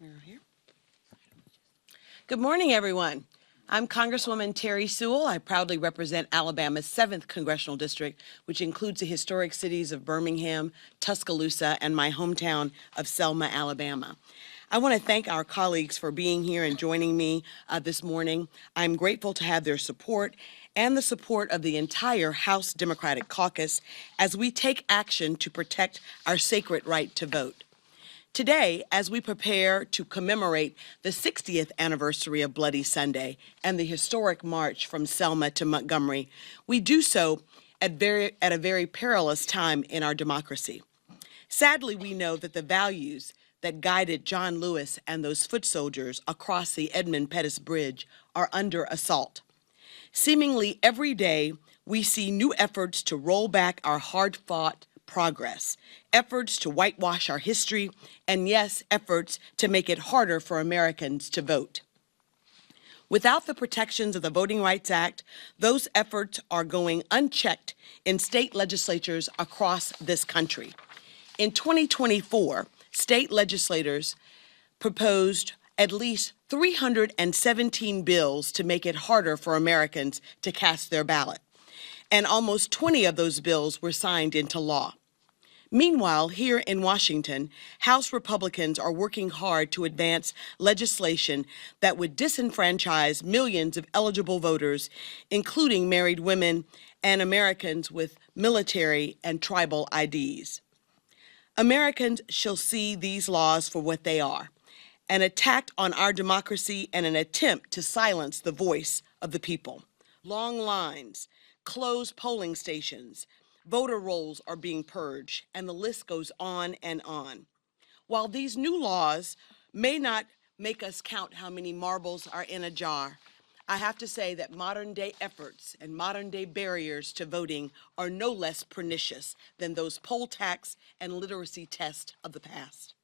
We're here. Good morning, everyone. I'm Congresswoman Terry Sewell. I proudly represent Alabama's 7th Congressional District, which includes the historic cities of Birmingham, Tuscaloosa, and my hometown of Selma, Alabama. I want to thank our colleagues for being here and joining me this morning. I'm grateful to have their support and the support of the entire House Democratic Caucus as we take action to protect our sacred right to vote. Today, as we prepare to commemorate the 60th anniversary of Bloody Sunday and the historic march from Selma to Montgomery, we do so at a very perilous time in our democracy. Sadly, we know that the values that guided John Lewis and those foot soldiers across the Edmund Pettus Bridge are under assault. Seemingly every day, we see new efforts to roll back our hard-fought progress, efforts to whitewash our history, and yes, efforts to make it harder for Americans to vote. Without the protections of the Voting Rights Act, those efforts are going unchecked in state legislatures across this country. In 2024, state legislators proposed at least 317 bills to make it harder for Americans to cast their ballot, and almost 20 of those bills were signed into law. Meanwhile, here in Washington, House Republicans are working hard to advance legislation that would disenfranchise millions of eligible voters, including married women and Americans with military and tribal IDs. Americans shall see these laws for what they are: an attack on our democracy and an attempt to silence the voice of the people. Long lines, closed polling stations, voter rolls are being purged, and the list goes on and on. While these new laws may not make us count how many marbles are in a jar, I have to say that modern-day efforts and modern-day barriers to voting are no less pernicious than those poll tax and literacy tests of the past.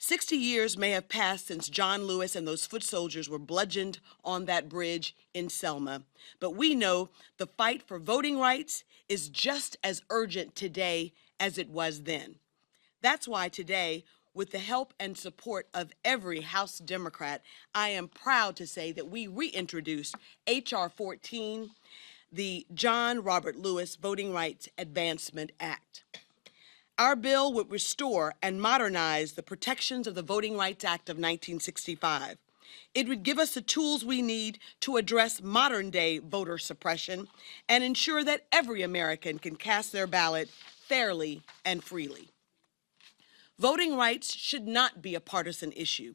60 years may have passed since John Lewis and those foot soldiers were bludgeoned on that bridge in Selma, but we know the fight for voting rights is just as urgent today as it was then. That's why today, with the help and support of every House Democrat, I am proud to say that we reintroduced H.R. 14, the John Robert Lewis Voting Rights Advancement Act. Our bill would restore and modernize the protections of the Voting Rights Act of 1965. It would give us the tools we need to address modern-day voter suppression and ensure that every American can cast their ballot fairly and freely. Voting rights should not be a partisan issue.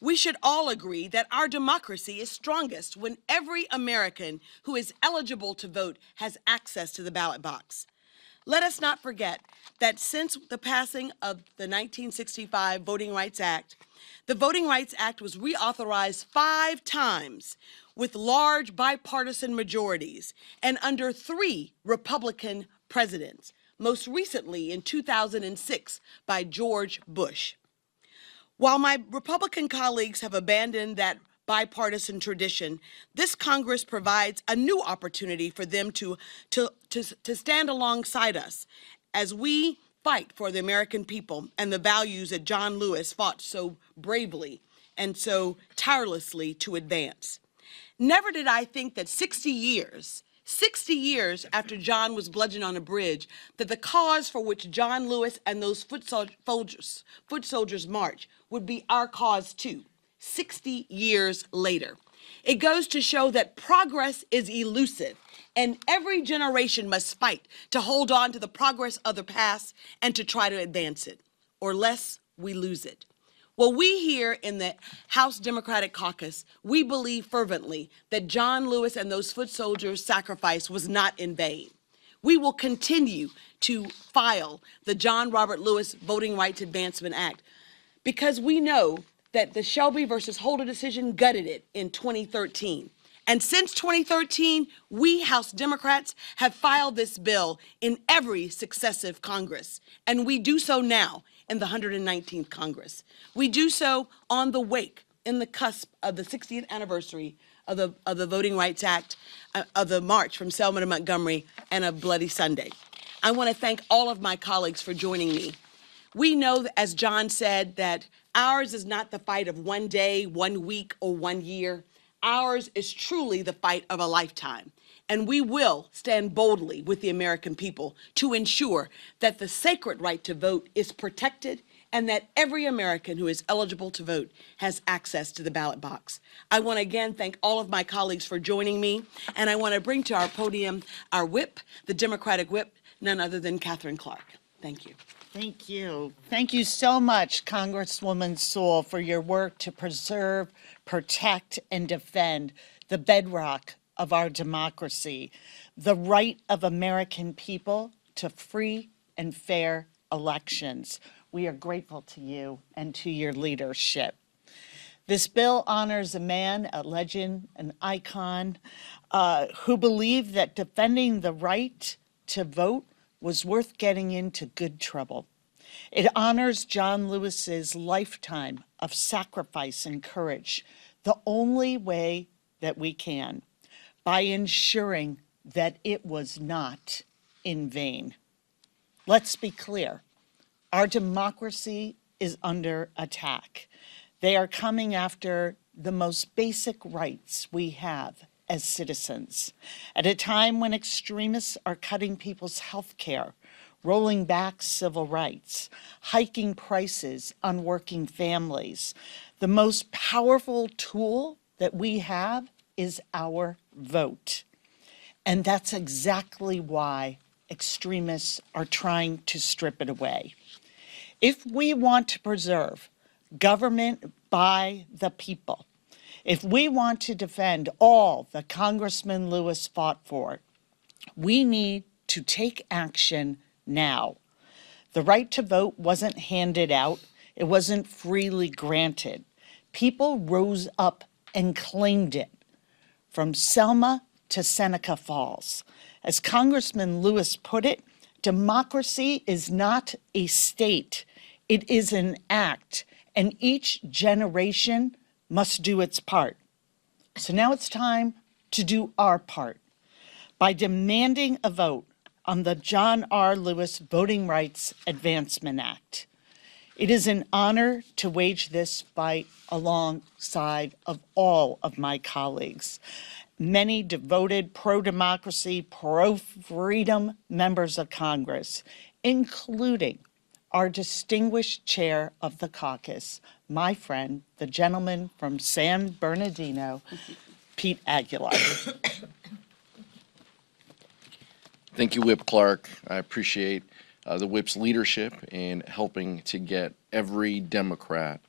We should all agree that our democracy is strongest when every American who is eligible to vote has access to the ballot box. Let us not forget that since the passing of the 1965 Voting Rights Act, the Voting Rights Act was reauthorized 5 times with large bipartisan majorities and under 3 Republican presidents, most recently in 2006 by George Bush. While my Republican colleagues have abandoned that bipartisan tradition, this Congress provides a new opportunity for them to stand alongside us as we fight for the American people and the values that John Lewis fought so bravely and so tirelessly to advance. Never did I think that 60 years after John was bludgeoned on a bridge, that the cause for which John Lewis and those foot soldiers march would be our cause too. 60 years later. It goes to show that progress is elusive, and every generation must fight to hold on to the progress of the past and to try to advance it, or lest we lose it. Well, we here in the House Democratic Caucus, we believe fervently that John Lewis and those foot soldiers' sacrifice was not in vain. We will continue to file the John Robert Lewis Voting Rights Advancement Act because we know that the Shelby versus Holder decision gutted it in 2013. And since 2013, we House Democrats have filed this bill in every successive Congress, and we do so now in the 119th Congress. We do so on the wake, in the cusp of the 60th anniversary of the Voting Rights Act, of the march from Selma to Montgomery, and of Bloody Sunday. I want to thank all of my colleagues for joining me. We know, as John said, that ours is not the fight of one day, 1 week, or 1 year. Ours is truly the fight of a lifetime. And we will stand boldly with the American people to ensure that the sacred right to vote is protected and that every American who is eligible to vote has access to the ballot box. I want to again thank all of my colleagues for joining me, and I want to bring to our podium our whip, the Democratic whip, none other than Catherine Clark. Thank you. Thank you. Thank you so much, Congresswoman Sewell, for your work to preserve, protect, and defend the bedrock of our democracy, the right of American people to free and fair elections. We are grateful to you and to your leadership. This bill honors a man, a legend, an icon, who believed that defending the right to vote was worth getting into good trouble. It honors John Lewis's lifetime of sacrifice and courage, the only way that we can, by ensuring that it was not in vain. Let's be clear. Our democracy is under attack. They are coming after the most basic rights we have as citizens. At a time when extremists are cutting people's health care, rolling back civil rights, hiking prices on working families, the most powerful tool that we have is our vote. And that's exactly why extremists are trying to strip it away. If we want to preserve government by the people, if we want to defend all that Congressman Lewis fought for, we need to take action now. The right to vote wasn't handed out. It wasn't freely granted. People rose up and claimed it, from Selma to Seneca Falls. As Congressman Lewis put it, democracy is not a state. It is an act, and each generation must do its part. So now it's time to do our part by demanding a vote on the John R. Lewis Voting Rights Advancement Act. It is an honor to wage this fight alongside of all of my colleagues, many devoted pro-democracy, pro-freedom members of Congress, including our distinguished chair of the caucus, my friend, the gentleman from San Bernardino, Pete Aguilar. Thank you, Whip Clark. I appreciate the Whip's leadership in helping to get every Democrat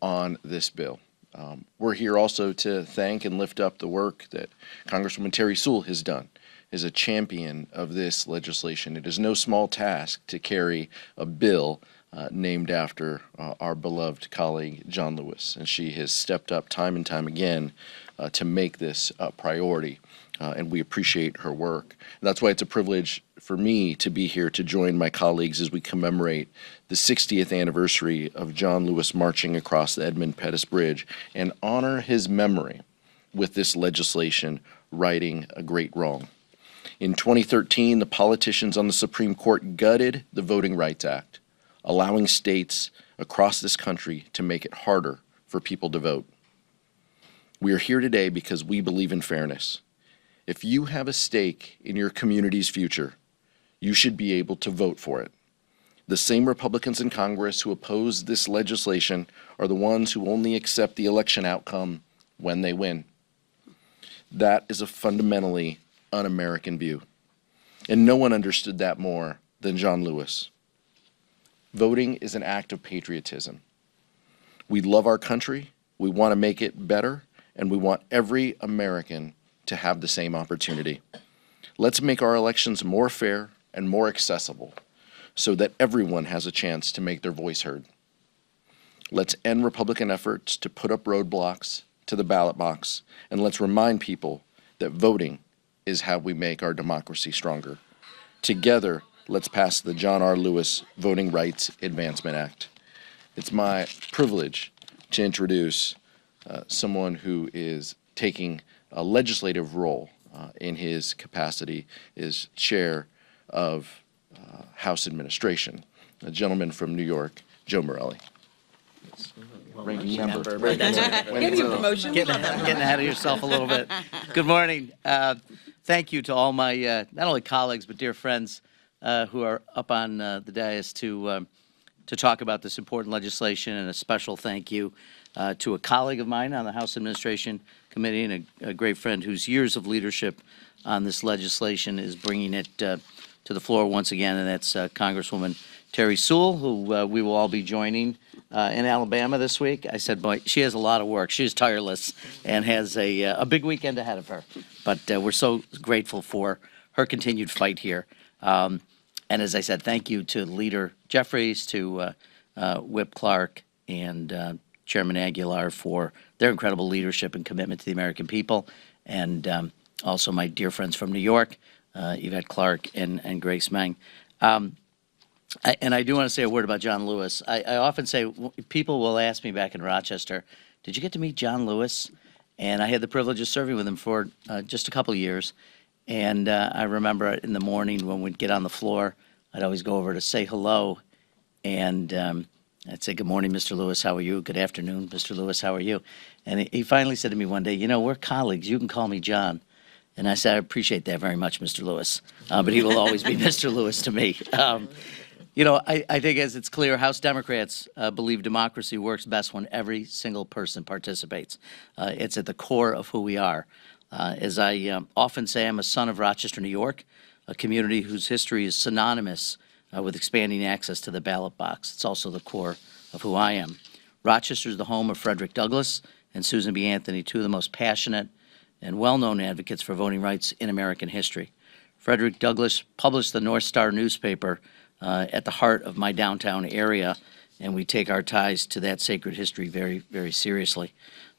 on this bill. We're here also to thank and lift up the work that Congresswoman Terry Sewell has done as a champion of this legislation. It is no small task to carry a bill named after our beloved colleague, John Lewis, and she has stepped up time and time again to make this a priority. And we appreciate her work. And that's why it's a privilege for me to be here to join my colleagues as we commemorate the 60th anniversary of John Lewis marching across the Edmund Pettus Bridge and honor his memory with this legislation righting a great wrong. In 2013, the politicians on the Supreme Court gutted the Voting Rights Act, allowing states across this country to make it harder for people to vote. We are here today because we believe in fairness. If you have a stake in your community's future, you should be able to vote for it. The same Republicans in Congress who oppose this legislation are the ones who only accept the election outcome when they win. That is a fundamentally un-American view, and no one understood that more than John Lewis. Voting is an act of patriotism. We love our country, we want to make it better, and we want every American to have the same opportunity. Let's make our elections more fair and more accessible so that everyone has a chance to make their voice heard. Let's end Republican efforts to put up roadblocks to the ballot box, and let's remind people that voting is how we make our democracy stronger. Together, let's pass the John R. Lewis Voting Rights Advancement Act. It's my privilege to introduce someone who is taking a legislative role in his capacity as chair of House Administration. a gentleman from New York, Joe Morelli. Ranking member. Getting a promotion. We love that. Getting ahead of yourself a little bit. Good morning. Thank you to all my not only colleagues but dear friends who are up on the dais to talk about this important legislation, and a special thank you to a colleague of mine on the House Administration Committee and a great friend whose years of leadership on this legislation is bringing it to the floor once again, and that's Congresswoman Terry Sewell, who we will all be joining in Alabama this week. I said, boy, she has a lot of work. She's tireless and has a big weekend ahead of her. But we're so grateful for her continued fight here. And as I said, thank you to Leader Jeffries, to Whip Clark, and Chairman Aguilar for their incredible leadership and commitment to the American people. And also my dear friends from New York, Yvette Clark and Grace Meng. And I do want to say a word about John Lewis. I often say, people will ask me back in Rochester, did you get to meet John Lewis? And I had the privilege of serving with him for just a couple of years. And I remember in the morning when we'd get on the floor, I'd always go over to say hello. And I'd say, good morning, Mr. Lewis, how are you? Good afternoon, Mr. Lewis, how are you? And he finally said to me one day, you know, we're colleagues. You can call me John. And I said, I appreciate that very much, Mr. Lewis. But he will always be Mr. Lewis to me. You know, I think as it's clear, House Democrats believe democracy works best when every single person participates. It's at the core of who we are. As I often say, I'm a son of Rochester, New York, a community whose history is synonymous with expanding access to the ballot box. It's also the core of who I am. Rochester is the home of Frederick Douglass and Susan B. Anthony, two of the most passionate and well-known advocates for voting rights in American history. Frederick Douglass published the North Star newspaper at the heart of my downtown area, and we take our ties to that sacred history very, very seriously.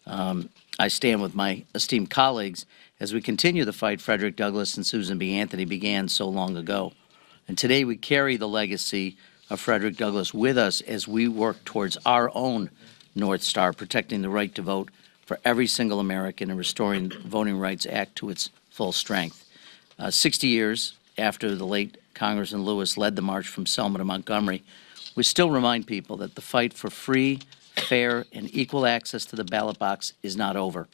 I stand with my esteemed colleagues as we continue the fight Frederick Douglass and Susan B. Anthony began so long ago. And today we carry the legacy of Frederick Douglass with us as we work towards our own North Star, protecting the right to vote for every single American and restoring the Voting Rights Act to its full strength. 60 years after the late Congressman Lewis led the march from Selma to Montgomery, we still remind people that the fight for free, fair, and equal access to the ballot box is not over.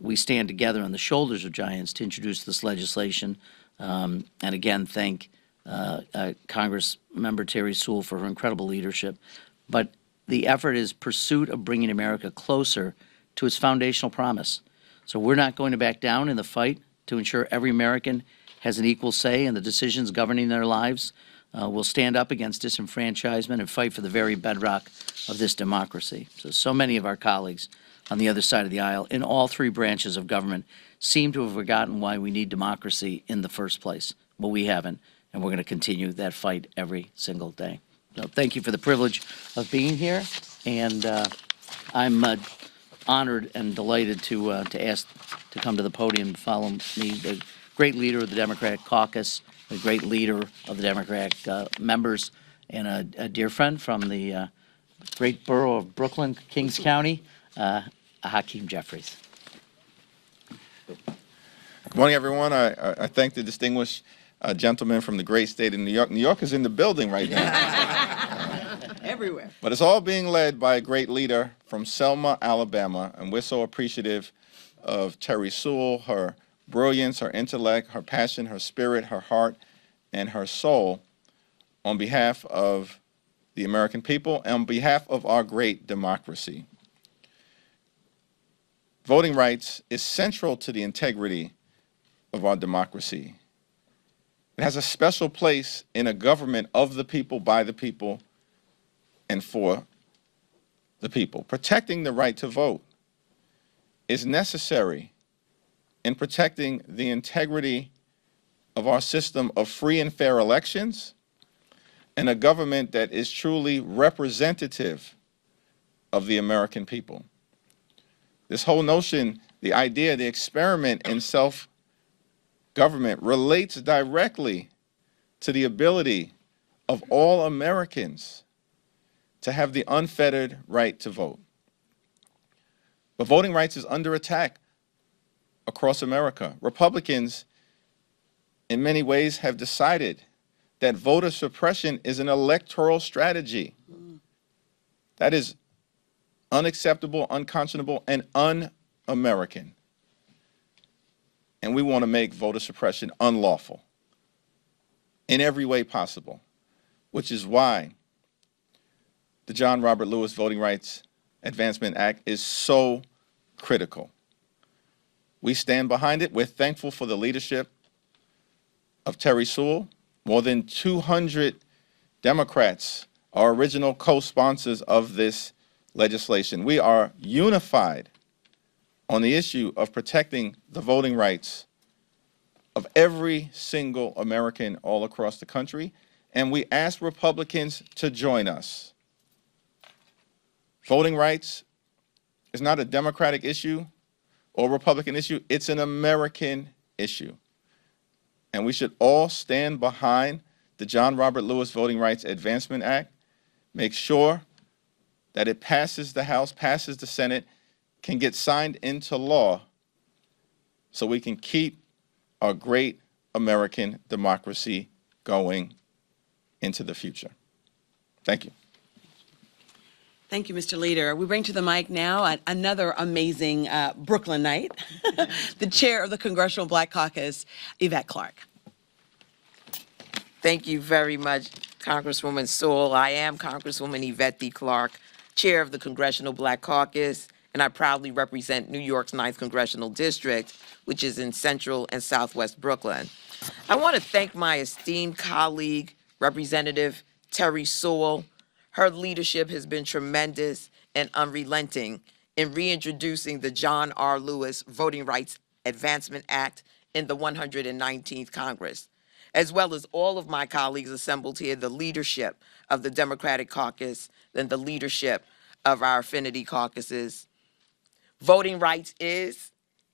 We stand together on the shoulders of giants to introduce this legislation, and again thank Congressmember Terry Sewell for her incredible leadership. But the effort is pursuit of bringing America closer to its foundational promise. So we're not going to back down in the fight to ensure every American has an equal say in the decisions governing their lives. We'll stand up against disenfranchisement and fight for the very bedrock of this democracy. So many of our colleagues on the other side of the aisle in all three branches of government seem to have forgotten why we need democracy in the first place. Well, we haven't, and we're going to continue that fight every single day. So thank you for the privilege of being here, and I'm honored and delighted to ask to come to the podium and follow me, the great leader of the Democratic Caucus, a great leader of the Democratic members, and a dear friend from the great borough of Brooklyn, Kings County, Hakeem Jeffries. Good morning, everyone. I thank the distinguished gentleman from the great state of New York. New York is in the building right now. Everywhere. But it's all being led by a great leader from Selma, Alabama, and we're so appreciative of Terry Sewell, her brilliance, her intellect, her passion, her spirit, her heart, and her soul on behalf of the American people and on behalf of our great democracy. Voting rights is central to the integrity of our democracy. It has a special place in a government of the people, by the people, and for the people. Protecting the right to vote is necessary in protecting the integrity of our system of free and fair elections and a government that is truly representative of the American people. This whole notion, the idea, the experiment in self-government relates directly to the ability of all Americans to have the unfettered right to vote. But voting rights is under attack across America. Republicans, in many ways, have decided that voter suppression is an electoral strategy. That is unacceptable, unconscionable, and un-American. And we want to make voter suppression unlawful in every way possible, which is why the John Robert Lewis Voting Rights Advancement Act is so critical. We stand behind it. We're thankful for the leadership of Terry Sewell. More than 200 Democrats are original co-sponsors of this legislation. We are unified on the issue of protecting the voting rights of every single American all across the country, and we ask Republicans to join us. Voting rights is not a Democratic issue or Republican issue, it's an American issue. And we should all stand behind the John Robert Lewis Voting Rights Advancement Act, make sure that it passes the House, passes the Senate, can get signed into law so we can keep our great American democracy going into the future. Thank you. Thank you, Mr. Leader. We bring to the mic now another amazing Brooklynite, the chair of the Congressional Black Caucus, Yvette Clarke. Thank you very much, Congresswoman Sewell. I am Congresswoman Yvette D. Clarke, chair of the Congressional Black Caucus, and I proudly represent New York's 9th Congressional District, which is in central and southwest Brooklyn. I want to thank my esteemed colleague, Representative Terry Sewell. Her leadership has been tremendous and unrelenting in reintroducing the John R. Lewis Voting Rights Advancement Act in the 119th Congress, as well as all of my colleagues assembled here, the leadership of the Democratic Caucus and the leadership of our affinity caucuses. Voting rights is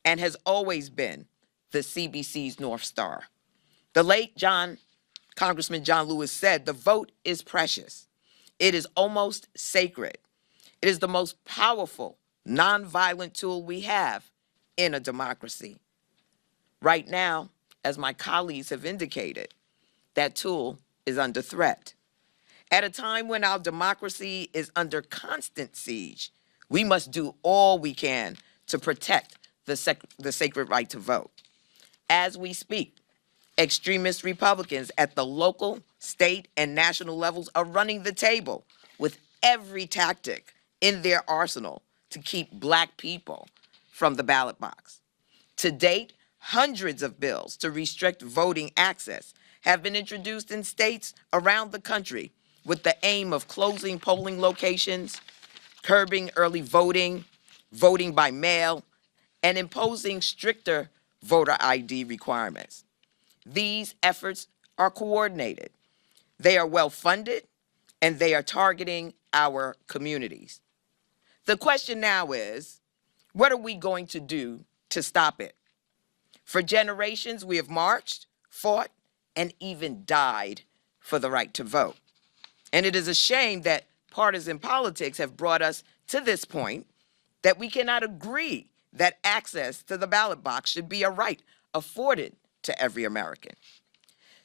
and has always been the CBC's North Star. The late Congressman John Lewis said, "The vote is precious. It is almost sacred. It is the most powerful, nonviolent tool we have in a democracy." Right now, as my colleagues have indicated, that tool is under threat. At a time when our democracy is under constant siege, we must do all we can to protect the sacred right to vote. As we speak, extremist Republicans at the local, state, and national levels are running the table with every tactic in their arsenal to keep Black people from the ballot box. To date, hundreds of bills to restrict voting access have been introduced in states around the country with the aim of closing polling locations, curbing early voting, voting by mail, and imposing stricter voter ID requirements. These efforts are coordinated. They are well-funded, and they are targeting our communities. The question now is, what are we going to do to stop it? For generations, we have marched, fought, and even died for the right to vote. And it is a shame that partisan politics have brought us to this point that we cannot agree that access to the ballot box should be a right afforded to every American.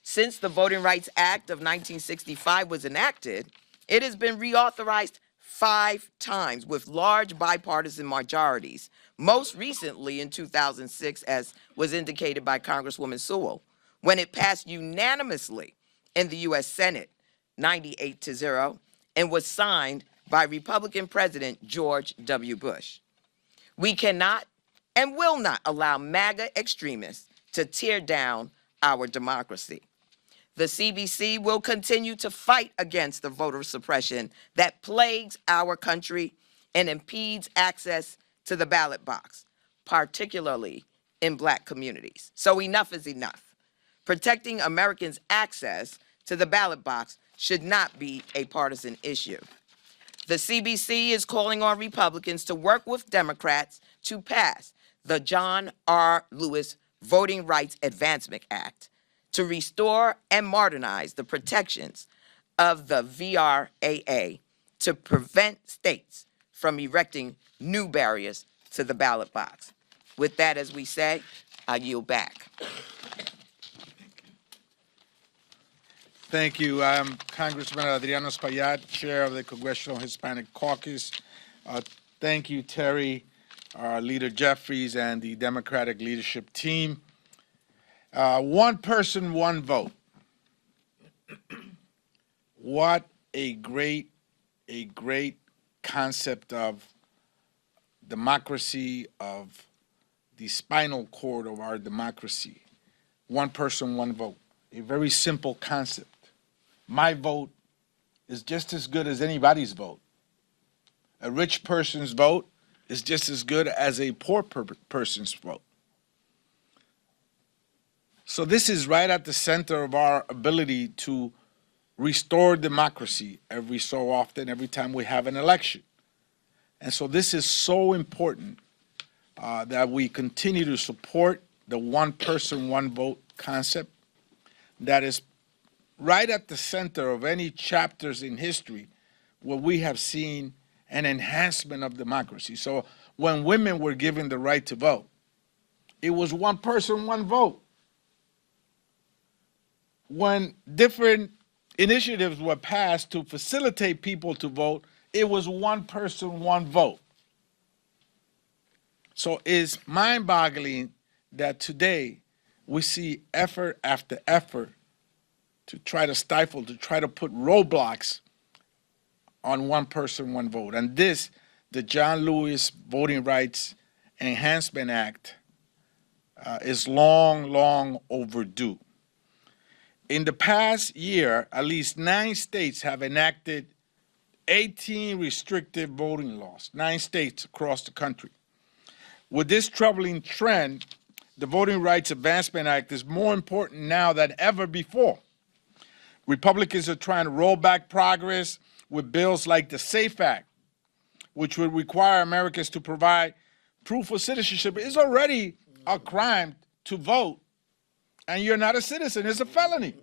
Since the Voting Rights Act of 1965 was enacted, it has been reauthorized 5 times with large bipartisan majorities, most recently in 2006, as was indicated by Congresswoman Sewell, when it passed unanimously in the U.S. Senate, 98-0, and was signed by Republican President George W. Bush. We cannot and will not allow MAGA extremists to tear down our democracy. The CBC will continue to fight against the voter suppression that plagues our country and impedes access to the ballot box, particularly in Black communities. So enough is enough. Protecting Americans' access to the ballot box should not be a partisan issue. The CBC is calling on Republicans to work with Democrats to pass the John R. Lewis Voting Rights Advancement Act to restore and modernize the protections of the VRAA to prevent states from erecting new barriers to the ballot box. With that, as we say, I yield back. Thank you. I'm Congressman Adriano Espaillat, Chair of the Congressional Hispanic Caucus. Thank you, Terry, our leader Jeffries, and the Democratic leadership team. One person, one vote. What a great concept of democracy, of the spinal cord of our democracy. One person, one vote. A very simple concept. My vote is just as good as anybody's vote. A rich person's vote is just as good as a poor person's vote. So this is right at the center of our ability to restore democracy every so often, every time we have an election. And so this is so important that we continue to support the one person, one vote concept that is right at the center of any chapters in history where we have seen an enhancement of democracy. So when women were given the right to vote, it was one person, one vote. When different initiatives were passed to facilitate people to vote, it was one person, one vote. So it's mind-boggling that today we see effort after effort to try to stifle, to try to put roadblocks on one person, one vote. And this, the John Lewis Voting Rights Enhancement Act, is long overdue. In the past year, at least 9 states have enacted 18 restrictive voting laws, 9 states across the country. With this troubling trend, the Voting Rights Advancement Act is more important now than ever before. Republicans are trying to roll back progress with bills like the SAFE Act, which would require Americans to provide proof of citizenship. It's already a crime to vote, and you're not a citizen. It's a felony.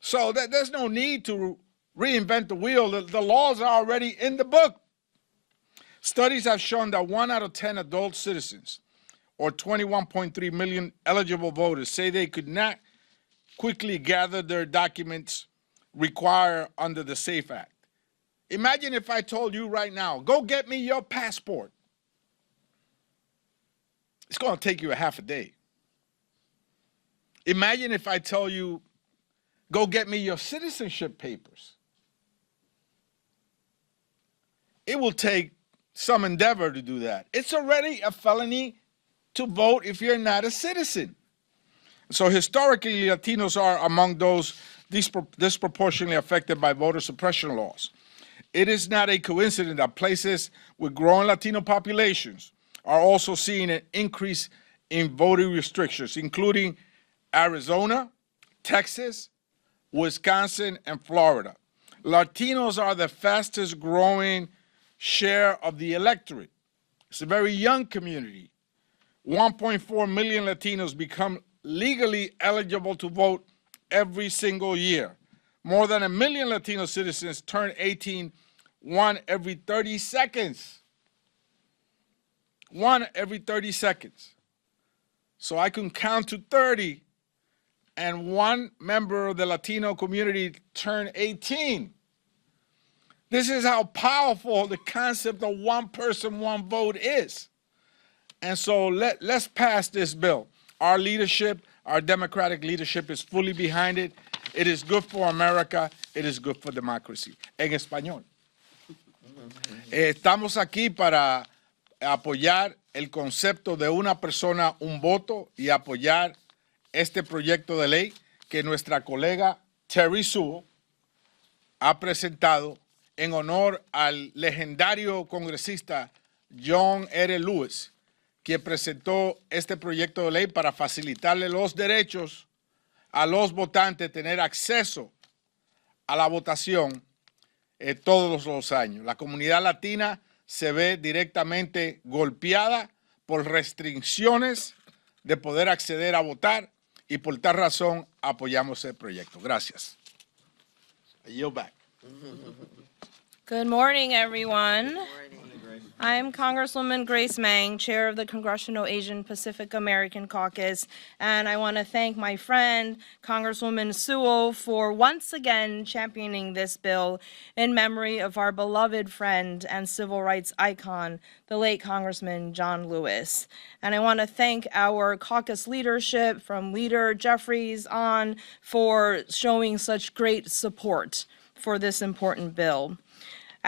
So there's no need to reinvent the wheel. The laws are already in the book. Studies have shown that 1 out of 10 adult citizens, or 21.3 million eligible voters, say they could not quickly gather their documents required under the SAFE Act. Imagine if I told you right now, go get me your passport. It's going to take you a half a day. Imagine if I tell you, go get me your citizenship papers. It will take some endeavor to do that. It's already a felony to vote if you're not a citizen. So historically, Latinos are among those disproportionately affected by voter suppression laws. It is not a coincidence that places with growing Latino populations are also seeing an increase in voting restrictions, including Arizona, Texas, Wisconsin, and Florida. Latinos are the fastest growing share of the electorate. It's a very young community. 1.4 million Latinos become legally eligible to vote every single year. More than 1 million Latino citizens turn 18 one every 30 seconds. 1 every 30 seconds. So I can count to 30 and one member of the Latino community turn 18. This is how powerful the concept of one person, one vote is. And so let's pass this bill. Our leadership, our Democratic leadership is fully behind it. It is good for America. It is good for democracy. En español. Estamos aquí para apoyar el concepto de una persona, un voto y apoyar este proyecto de ley que nuestra colega Terry Sewell ha presentado en honor al legendario congresista John R. Lewis, quien presentó este proyecto de ley para facilitarle los derechos a los votantes, tener acceso a la votación todos los años. La comunidad latina se ve directamente golpeada por restricciones de poder acceder a votar y por tal razón apoyamos el proyecto. Gracias. I yield back. Good morning, everyone. I'm Congresswoman Grace Meng, Chair of the Congressional Asian Pacific American Caucus, and I want to thank my friend, Congresswoman Sewell, for once again championing this bill in memory of our beloved friend and civil rights icon, the late Congressman John Lewis. And I want to thank our caucus leadership, from Leader Jeffries on, for showing such great support for this important bill.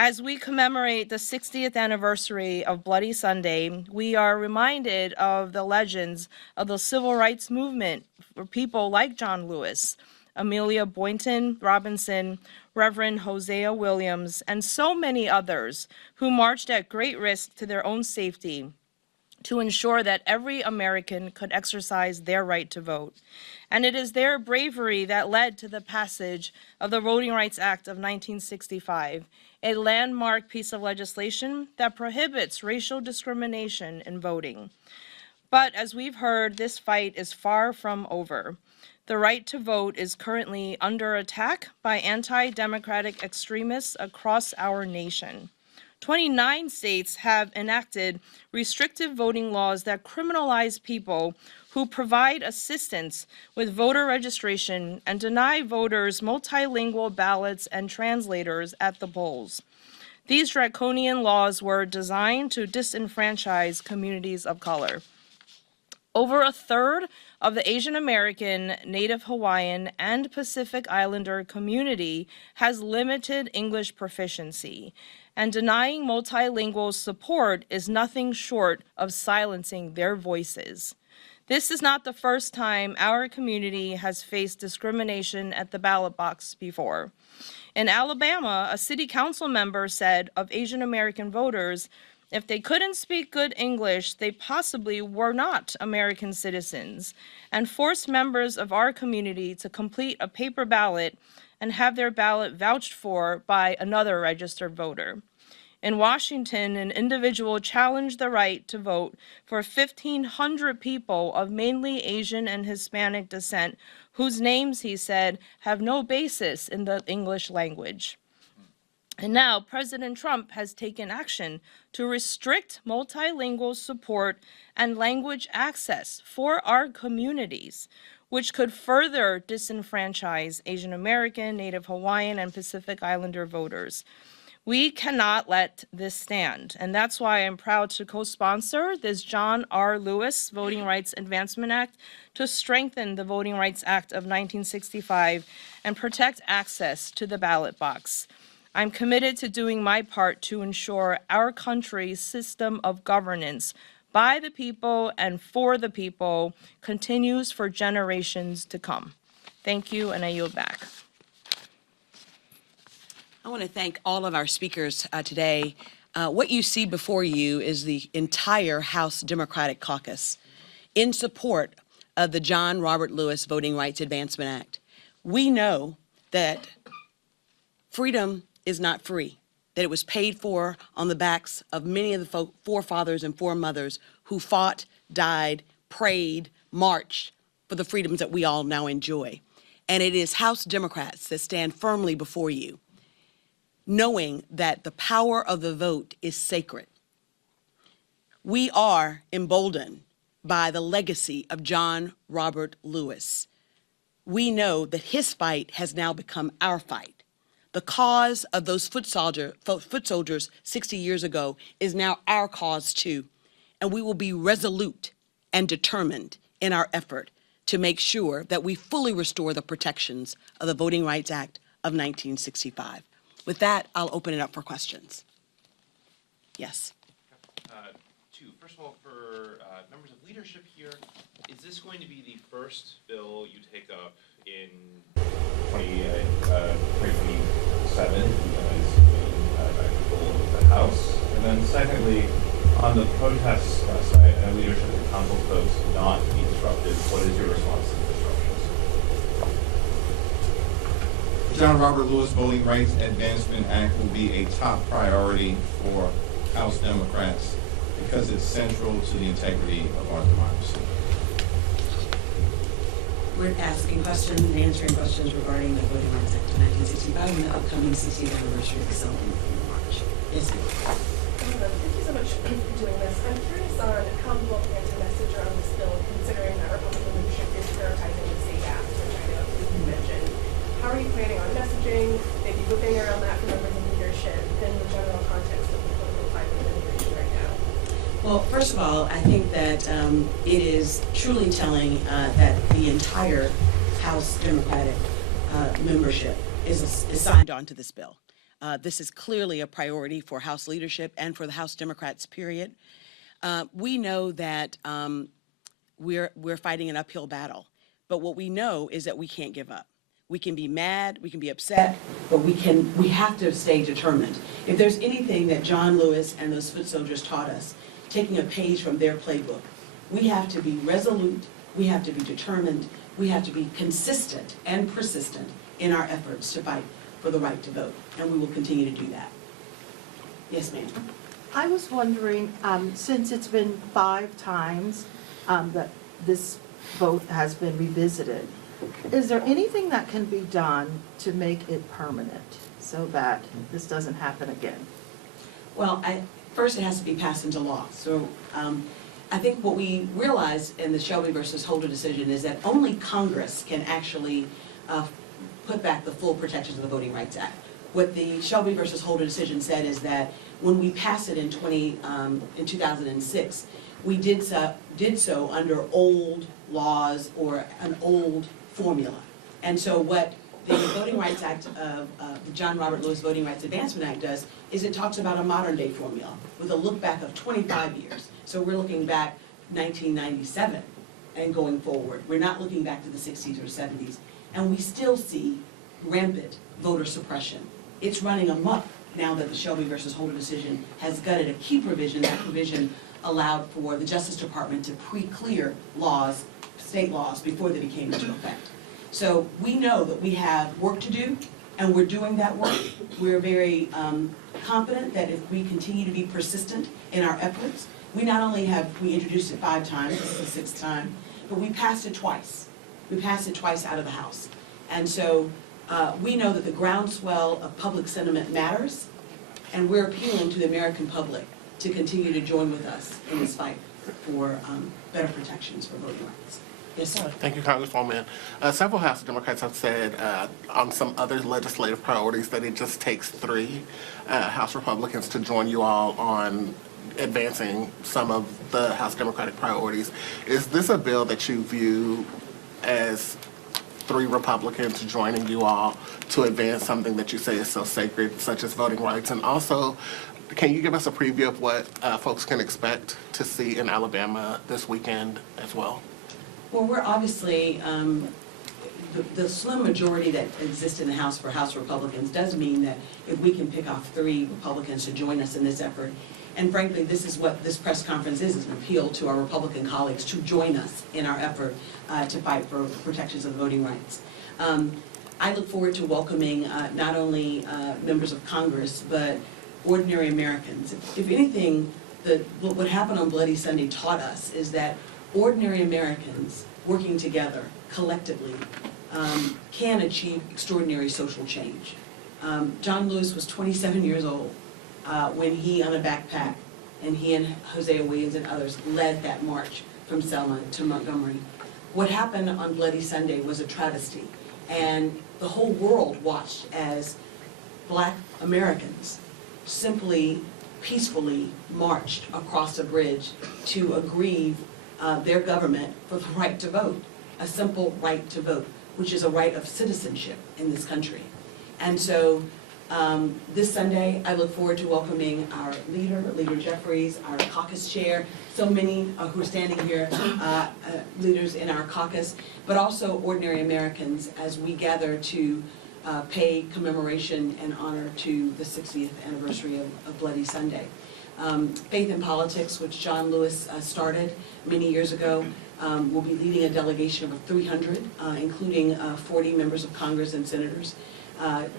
As we commemorate the 60th anniversary of Bloody Sunday, we are reminded of the legends of the civil rights movement for people like John Lewis, Amelia Boynton Robinson, Reverend Hosea Williams, and so many others who marched at great risk to their own safety to ensure that every American could exercise their right to vote. And it is their bravery that led to the passage of the Voting Rights Act of 1965, a landmark piece of legislation that prohibits racial discrimination in voting. But as we've heard, this fight is far from over. The right to vote is currently under attack by anti-democratic extremists across our nation. 29 states have enacted restrictive voting laws that criminalize people who provide assistance with voter registration and deny voters multilingual ballots and translators at the polls. These draconian laws were designed to disenfranchise communities of color. Over a third of the Asian American, Native Hawaiian, and Pacific Islander community has limited English proficiency, and denying multilingual support is nothing short of silencing their voices. This is not the first time our community has faced discrimination at the ballot box before. In Alabama, a city council member said of Asian American voters, if they couldn't speak good English, they possibly were not American citizens, and forced members of our community to complete a paper ballot and have their ballot vouched for by another registered voter. In Washington, an individual challenged the right to vote for 1,500 people of mainly Asian and Hispanic descent, whose names, he said, have no basis in the English language. And now President Trump has taken action to restrict multilingual support and language access for our communities, which could further disenfranchise Asian American, Native Hawaiian, and Pacific Islander voters. We cannot let this stand, and that's why I'm proud to co-sponsor this John R. Lewis Voting Rights Advancement Act to strengthen the Voting Rights Act of 1965 and protect access to the ballot box. I'm committed to doing my part to ensure our country's system of governance by the people and for the people continues for generations to come. Thank you, and I yield back. I want to thank all of our speakers today. What you see before you is the entire House Democratic Caucus in support of the John Robert Lewis Voting Rights Advancement Act. We know that freedom is not free, that it was paid for on the backs of many of the forefathers and foremothers who fought, died, prayed, marched for the freedoms that we all now enjoy. And it is House Democrats that stand firmly before you, knowing that the power of the vote is sacred. We are emboldened by the legacy of John Robert Lewis. We know that his fight has now become our fight. The cause of those foot soldiers 60 years ago is now our cause too, and we will be resolute and determined in our effort to make sure that we fully restore the protections of the Voting Rights Act of 1965. With that, I'll open it up for questions. Yes. Two. First of all, for members of leadership here, is this going to be the first bill you take up in 2027 as the House? And then secondly, on the protests last night, I know leadership and council folks not be disrupted. What is your response to the disruptions? John Robert Lewis Voting Rights Advancement Act will be a top priority for House Democrats because it's central to the integrity of our democracy. We're asking questions and answering questions regarding the Voting Rights Act of 1965 and the upcoming 60th anniversary of the celebrating in March. Yes, ma'am. Thank you so much doing this. I'm curious on how you will plan to message around this bill, considering that Republican leadership is prioritizing the state gaps, which I know you mentioned. How are you planning on messaging, maybe whipping around that for members of leadership in the general context of the political climate of immigration right now? Well, first of all, I think that it is truly telling that the entire House Democratic membership is signed on to this bill. This is clearly a priority for House leadership and for the House Democrats, period. We know that we're fighting an uphill battle, but what we know is that we can't give up. We can be mad, we can be upset, but we have to stay determined. If there's anything that John Lewis and those foot soldiers taught us, taking a page from their playbook, we have to be resolute, we have to be determined, we have to be consistent and persistent in our efforts to fight for the right to vote, and we will continue to do that. Yes, ma'am. I was wondering, since it's been 5 times that this vote has been revisited, is there anything that can be done to make it permanent so that this doesn't happen again? Well, first it has to be passed into law. So I think what we realized in the Shelby versus Holder decision is that only Congress can actually put back the full protections of the Voting Rights Act. What the Shelby versus Holder decision said is that when we passed it in 2006, we did so under old laws or an old formula. And so what the Voting Rights Act the John Robert Lewis Voting Rights Advancement Act does is it talks about a modern day formula with a look back of 25 years. So we're looking back 1997 and going forward. We're not looking back to the 60s or 70s. And we still see rampant voter suppression. It's running amok now that the Shelby versus Holder decision has gutted a key provision. That provision allowed for the Justice Department to pre-clear laws, state laws, before they became into effect. So we know that we have work to do, and we're doing that work. We're very confident that if we continue to be persistent in our efforts, we not only have we introduced it 5 times, this is the 6th time, but we passed it twice. We passed it twice out of the House. And so we know that the groundswell of public sentiment matters, and we're appealing to the American public to continue to join with us in this fight for better protections for voting rights. Yes, sir. Thank you, Congresswoman. Several House Democrats have said on some other legislative priorities that it just takes 3 House Republicans to join you all on advancing some of the House Democratic priorities. Is this a bill that you view as 3 Republicans joining you all to advance something that you say is so sacred, such as voting rights? And also, can you give us a preview of what folks can expect to see in Alabama this weekend as well? Well, we're obviously, the slim majority that exists in the House for House Republicans does mean that if we can pick off 3 Republicans to join us in this effort, and frankly, this is what this press conference is an appeal to our Republican colleagues to join us in our effort to fight for protections of voting rights. I look forward to welcoming not only members of Congress, but ordinary Americans. If anything, what happened on Bloody Sunday taught us is that ordinary Americans working together collectively can achieve extraordinary social change. John Lewis was 27 years old when he, on a backpack, and he and Hosea Williams and others led that march from Selma to Montgomery. What happened on Bloody Sunday was a travesty, and the whole world watched as Black Americans simply, peacefully marched across a bridge to aggrieve their government for the right to vote, a simple right to vote, which is a right of citizenship in this country. And so this Sunday, I look forward to welcoming our Leader Jeffries, our caucus chair, so many who are standing here, leaders in our caucus, but also ordinary Americans as we gather to pay commemoration and honor to the 60th anniversary of Bloody Sunday. Faith in Politics, which John Lewis started many years ago, will be leading a delegation of 300, including 40 members of Congress and senators,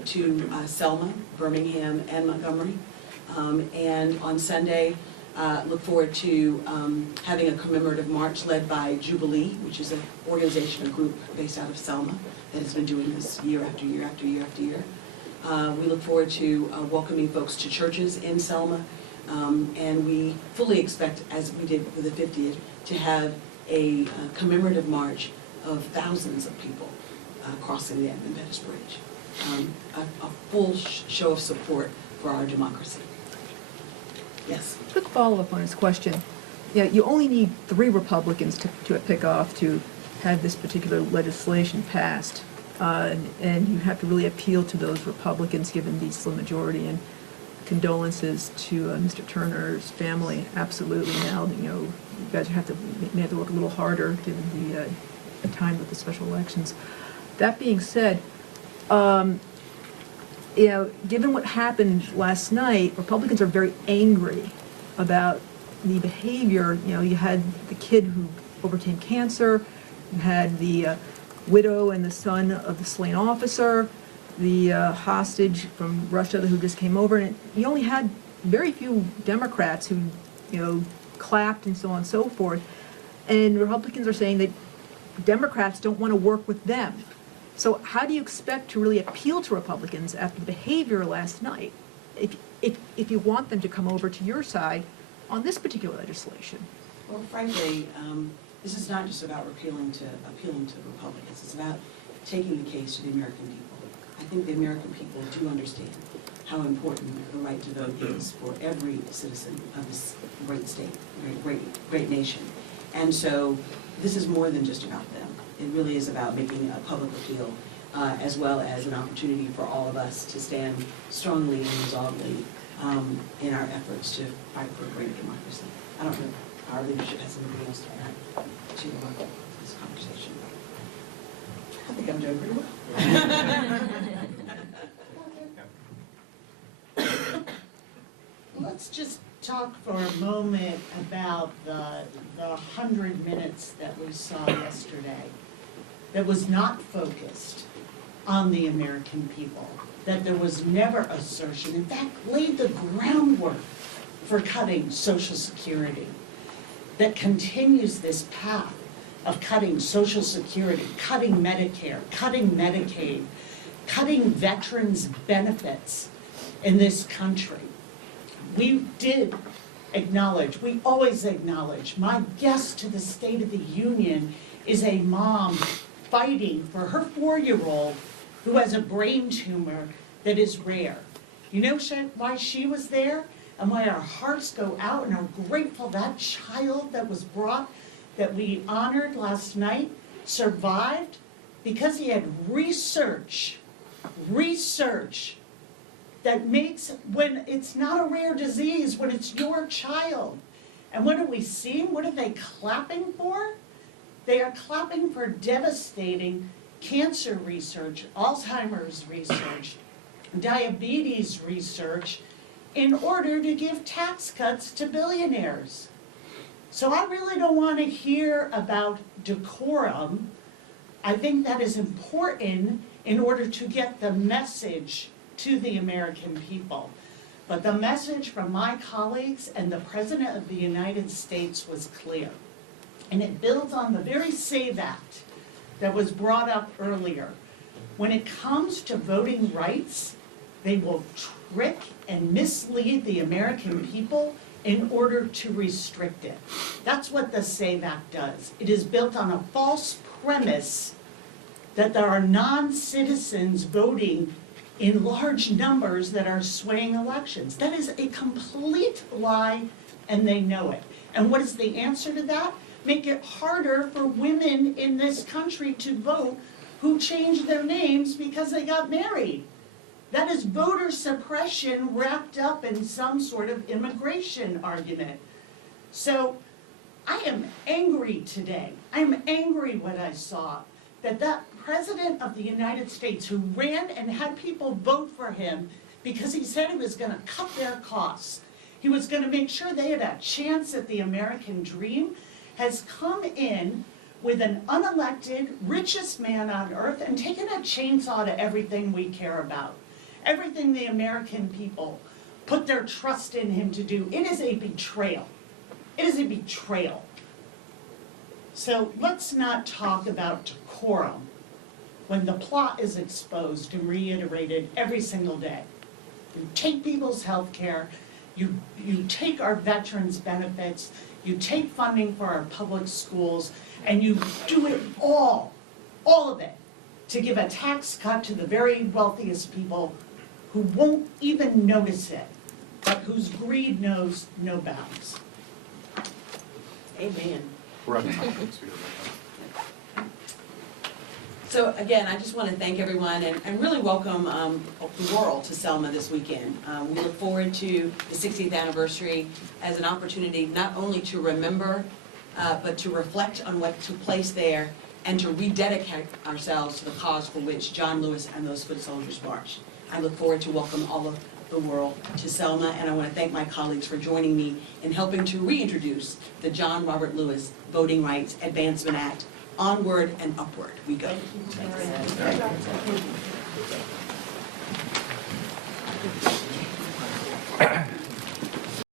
to Selma, Birmingham, and Montgomery. And on Sunday, look forward to having a commemorative march led by Jubilee, which is an organization, a group based out of Selma that has been doing this year after year after year after year. We look forward to welcoming folks to churches in Selma, And we fully expect, as we did for the 50th, to have a commemorative march of thousands of people crossing the Edmund Pettus Bridge. A full show of support for our democracy. Yes. Quick follow-up on his question. Yeah, you only need 3 Republicans to pick off to have this particular legislation passed. And you have to really appeal to those Republicans given the slim majority. And condolences to Mr. Turner's family. Absolutely. Now, you guys may have to work a little harder given the time with the special elections. That being said, given what happened last night, Republicans are very angry about the behavior. You had the kid who overcame cancer, you had the widow and the son of the slain officer, the hostage from Russia who just came over, and you only had very few Democrats who, clapped and so on and so forth. And Republicans are saying that Democrats don't want to work with them. So how do you expect to really appeal to Republicans after the behavior last night, if you want them to come over to your side on this particular legislation? Well, frankly, this is not just about appealing to Republicans. It's about taking the case to the American people. I think the American people do understand how important the right to vote is for every citizen of this great state, great nation. And so this is more than just about them. It really is about making a public appeal, as well as an opportunity for all of us to stand strongly and resolutely in our efforts to fight for a greater democracy. I don't know if our leadership has anything else to add to this conversation. I think I'm doing pretty well. Let's just talk for a moment about the 100 minutes that we saw yesterday that was not focused on the American people, that there was never assertion, in fact, laid the groundwork for cutting Social Security, that continues this path of cutting Social Security, cutting Medicare, cutting Medicaid, cutting veterans' benefits in this country. We did acknowledge, we always acknowledge, my guest to the State of the Union is a mom fighting for her 4-year-old who has a brain tumor that is rare. You know why she was there and why our hearts go out and are grateful that child that was brought, that we honored last night, survived? Because he had research that makes, when it's not a rare disease, when it's your child. And what are we seeing? What are they clapping for? They are clapping for devastating cancer research, Alzheimer's research, diabetes research, in order to give tax cuts to billionaires. So I really don't want to hear about decorum. I think that is important in order to get the message to the American people. But the message from my colleagues and the President of the United States was clear. And it builds on the very SAVE Act that was brought up earlier. When it comes to voting rights, they will trick and mislead the American people in order to restrict it. That's what the SAVE Act does. It is built on a false premise that there are non-citizens voting in large numbers that are swaying elections. That is a complete lie, and they know it. And what is the answer to that? Make it harder for women in this country to vote who changed their names because they got married. That is voter suppression wrapped up in some sort of immigration argument. So I am angry today. I am angry what I saw, that President of the United States, who ran and had people vote for him because he said he was going to cut their costs, he was going to make sure they had a chance at the American dream, has come in with an unelected, richest man on earth and taken a chainsaw to everything we care about, everything the American people put their trust in him to do. It is a betrayal. It is a betrayal. So let's not talk about decorum when the plot is exposed and reiterated every single day. You take people's health care, You take our veterans' benefits, you take funding for our public schools, and you do it all of it, to give a tax cut to the very wealthiest people who won't even notice it, but whose greed knows no bounds. Amen. So again, I just want to thank everyone and really welcome the world to Selma this weekend. We look forward to the 60th anniversary as an opportunity not only to remember, but to reflect on what took place there and to rededicate ourselves to the cause for which John Lewis and those foot soldiers marched. I look forward to welcome all of the world to Selma, and I want to thank my colleagues for joining me in helping to reintroduce the John Robert Lewis Voting Rights Advancement Act. Onward and upward we go. Thank you.